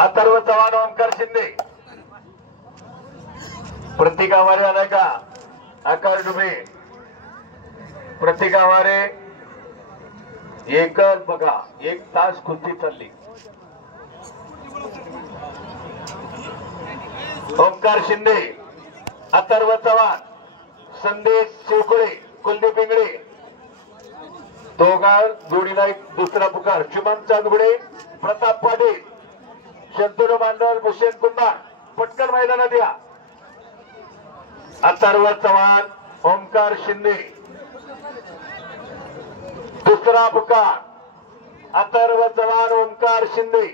अथर्व चव्हाण ओमकार शिंदे प्रतीक आवारे आलाय का आकाश डुबे प्रतीक आवारे एकच बघा 1 तास कुस्ती चालली ओमकार शिंदे अथर्व चव्हाण संदेश शिवकुळे कुलदीप इंगळे दोघा जोडीला एक दुसरा पुकार शुभम चांदगुडे प्रताप पाटील शंतनू मांडल भूषण कुमार पटकन मैदानात या अथर्व चव्हाण ओमकार शिंदे दुसरा पुकार अथर्व चव्हाण ओमकार शिंदे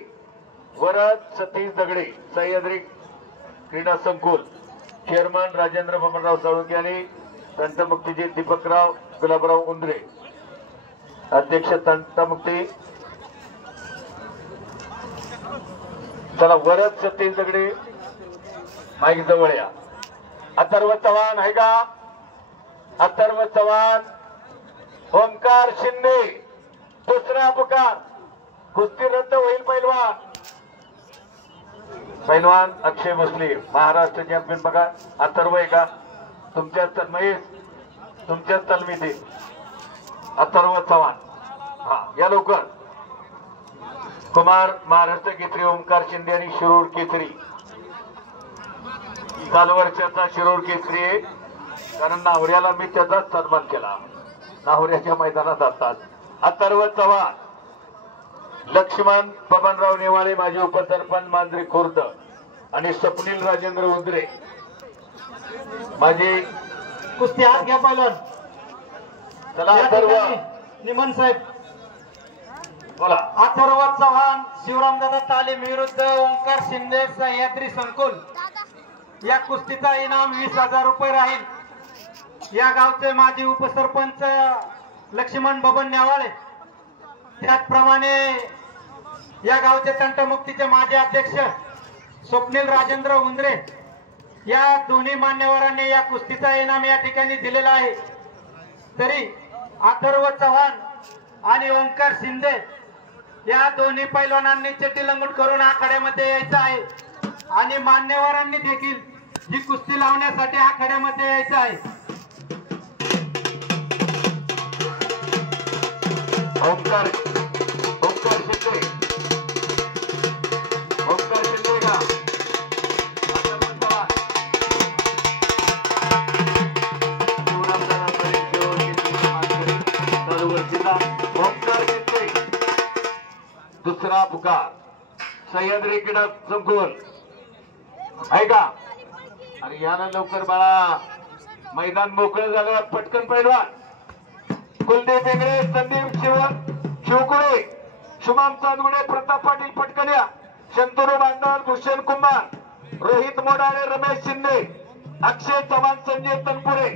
वरद सतीश दगडे सह्याद्री क्रीडा संकुल चेअरमन राजेंद्र बबनराव साळुंके आणि तंटमुक्तीचे दीपकराव गुलाबराव उंद्रे अध्यक्ष तंटमुक्ती चला वरद सतीश दगडे माईक जवळ या अथर्व चव्हाण आहे का अथर्व चव्हाण ओमकार शिंदे दुसरा पुकार कुस्ती रद्द होईल पैलवान अक्षय भोसले महाराष्ट्र चॅम्पियन बघा अथर्व आहे का तुमच्या महेश तुमच्या तलमीते अथर्व चव्हाण हा या लवकर कुमार महाराष्ट्र केसरी ओमकार शिंदे आणि शिरूर केसरी चालू वर्षाचा शिरूर केसरी आहे कारण नावऱ्याला मी त्याचाच सन्मान केला नावऱ्याच्या मैदानात असतात अथर्व चव्हाण लक्ष्मण बबनराव नेवाळे माजी उपसरपंच मांजरी खुर्द आणि स्वप्नील राजेंद्र उंद्रे माझे कुस्ती हात घ्या पहिलं चला अथर्व निमन साहेब बोला अथर्व चव्हाण शिवरामदादा तालीम विरुद्ध ओंकार शिंदे सह्याद्री संकुल या कुस्तीचा इनाम 20,000 रुपये राहील या गावचे माजी उपसरपंच लक्ष्मण बबन नेवाळे त्याचप्रमाणे या गावचे तंटमुक्तीचे माजी अध्यक्ष स्वप्नील राजेंद्र उंद्रे या दोन्ही मान्यवरांनी या कुस्तीचा इनाम या ठिकाणी दिलेला आहे तरी अथर्व चव्हाण आणि ओंकार शिंदे या दोन्ही पैलवानांनी चेटी लंगोट करून आखाड्यामध्ये यायचं आहे आणि मान्यवरांनी देखील ही कुस्ती लावण्यासाठी आखाड्यामध्ये यायचं आहे ओमकार शिंदे का ओमकार शिंदे दुसरा पुकार सह्याद्री क्रीडा संकुल आहे का अरे याला लवकर बाळा मैदान मोकळं झालं पटकन पैलवान कुलदीप इंगळे संदीप शिवकुळे शुभम चांदगुडे प्रताप पाटील पटकन या शंतनू मांडल भूषण कुमार रोहित मोडाळे रमेश शिंदे अक्षय चव्हाण संजय तनपुरे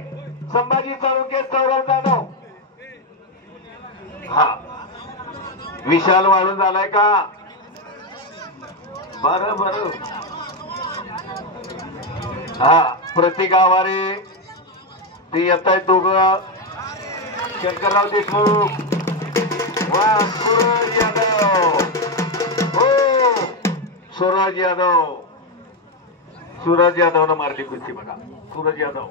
संभाजी साळुंके सौरव जाधव हा विशाल वाढून झालाय का बरं हा प्रतीक आवारे ती येत आहेत दोघं शंकरराव देशमुख वा सूरज यादव हो सूरज यादव न मारली कुस्ती बघा सूरज यादव